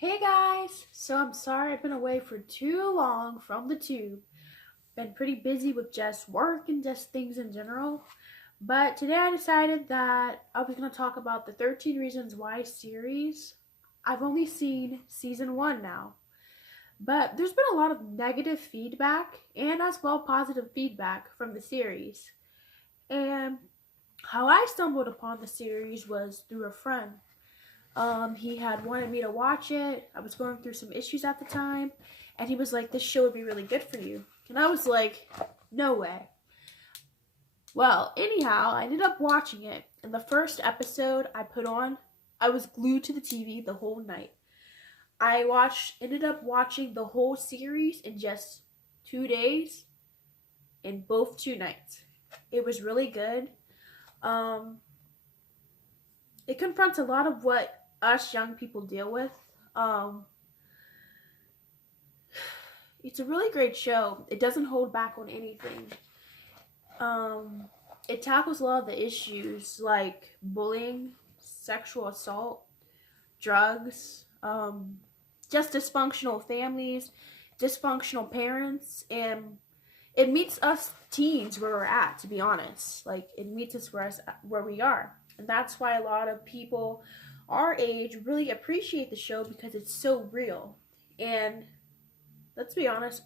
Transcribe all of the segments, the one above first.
Hey guys! So I'm sorry I've been away for too long from the tube. Been pretty busy with just work and just things in general. But today I decided that I was going to talk about the 13 Reasons Why series. I've only seen season 1 now. But there's been a lot of negative feedback and as well positive feedback from the series. And how I stumbled upon the series was through a friend. He had wanted me to watch it. I was going through some issues at the time, and he was like, "This show would be really good for you." And I was like, "No way." Well, anyhow, I ended up watching it, and the first episode I put on, I was glued to the TV the whole night. Ended up watching the whole series in just 2 days, in both 2 nights. It was really good. Um, it confronts a lot of what us young people deal with. Um, it's a really great show. It doesn't hold back on anything. Um, it tackles a lot of the issues like bullying, sexual assault, drugs, just dysfunctional families, dysfunctional parents, and it meets us teens where we're at. To be honest, like it meets us where we are, and that's why a lot of people our age really appreciate the show because it's so real. And let's be honest,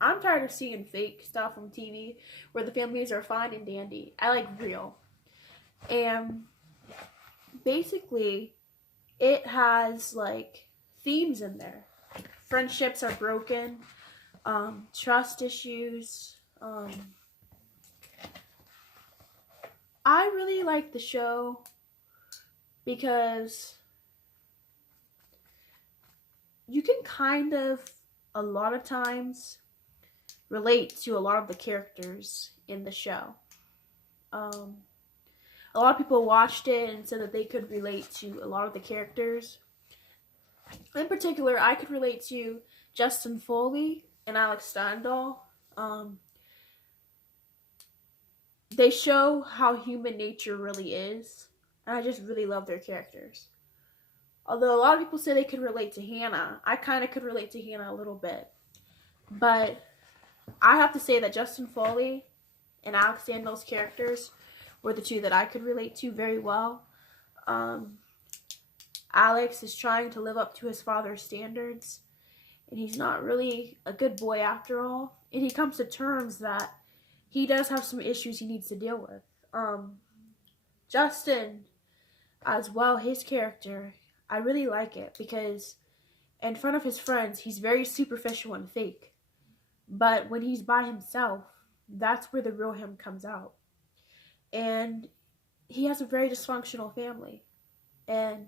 I'm tired of seeing fake stuff on TV where the families are fine and dandy. I like real. And basically, it has like themes in there. Friendships are broken, trust issues. I really like the show because you can kind of, a lot of times, relate to a lot of the characters in the show. Um, a lot of people watched it and said that they could relate to a lot of the characters. In particular, I could relate to Justin Foley and Alex Standall. Um, they show how human nature really is, and I just really love their characters. Although a lot of people say they could relate to Hannah, I kind of could relate to Hannah a little bit. But I have to say that Justin Foley and Alex Standall's characters were the two that I could relate to very well. Um, Alex is trying to live up to his father's standards, and he's not really a good boy after all. And he comes to terms that he does have some issues he needs to deal with. Justin, as well, his character, I really like it because in front of his friends, he's very superficial and fake. But when he's by himself, that's where the real him comes out. And he has a very dysfunctional family. And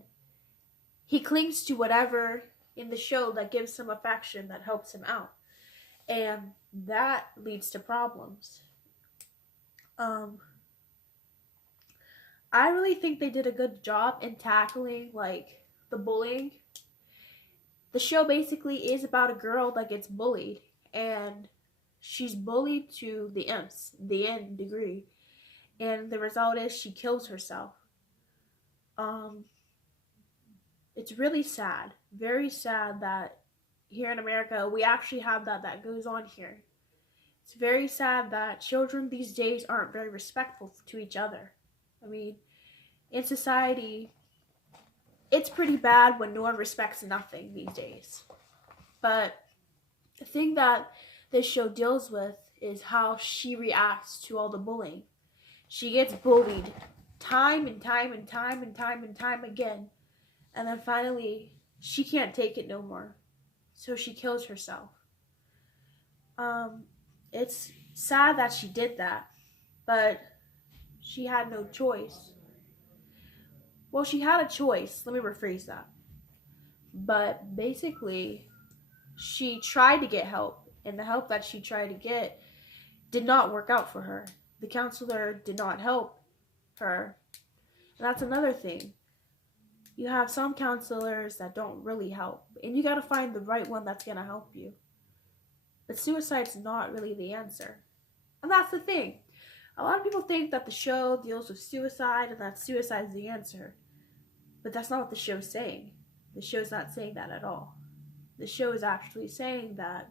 he clings to whatever in the show that gives him affection, that helps him out. And that leads to problems. Um, I really think they did a good job in tackling like the bullying. The show basically is about a girl that gets bullied, and she's bullied to the end degree, and the result is she kills herself. Um, it's really sad, very sad that here in America we actually have that goes on here. It's very sad that children these days aren't very respectful to each other. I mean, in society, it's pretty bad when no one respects nothing these days. But the thing that this show deals with is how she reacts to all the bullying. She gets bullied time and time and time and time and time again. And then finally, she can't take it no more. So she kills herself. Um, it's sad that she did that, but she had no choice. Well, she had a choice. Let me rephrase that. But basically, she tried to get help, and the help that she tried to get did not work out for her. The counselor did not help her. And that's another thing. You have some counselors that don't really help, and you got to find the right one that's going to help you. But suicide's not really the answer. And that's the thing. A lot of people think that the show deals with suicide and that suicide's the answer. But that's not what the show's saying. The show's not saying that at all. The show is actually saying that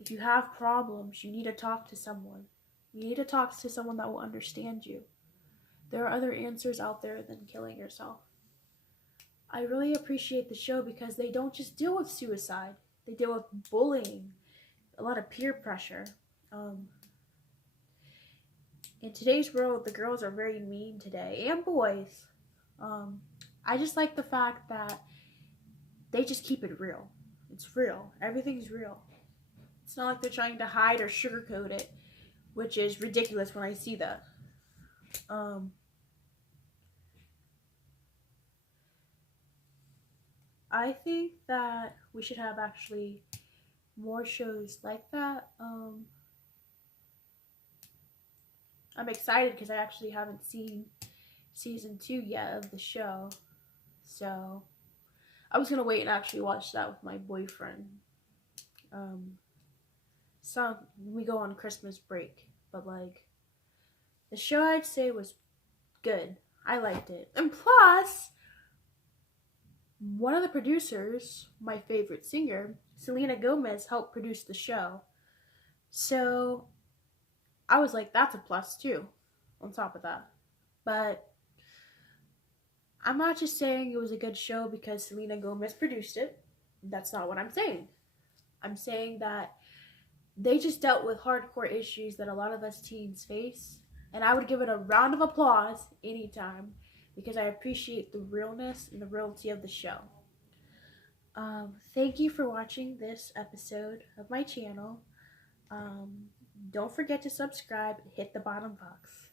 if you have problems, you need to talk to someone. You need to talk to someone that will understand you. There are other answers out there than killing yourself. I really appreciate the show because they don't just deal with suicide. They deal with bullying, a lot of peer pressure. In today's world, the girls are very mean today, and boys. I just like the fact that they just keep it real. It's real. Everything's real. It's not like they're trying to hide or sugarcoat it, which is ridiculous when I see that. I think that we should have actually more shows like that. I'm excited because I actually haven't seen season 2 yet of the show. So I was going to wait and actually watch that with my boyfriend. So we go on Christmas break. But like, the show I'd say was good. I liked it. And plus, one of the producers, my favorite singer, Selena Gomez, helped produce the show. So I was like, that's a plus too, on top of that. But I'm not just saying it was a good show because Selena Gomez produced it. That's not what I'm saying. I'm saying that they just dealt with hardcore issues that a lot of us teens face. And I would give it a round of applause anytime because I appreciate the realness and the reality of the show. Thank you for watching this episode of my channel. Don't forget to subscribe and hit the bottom box.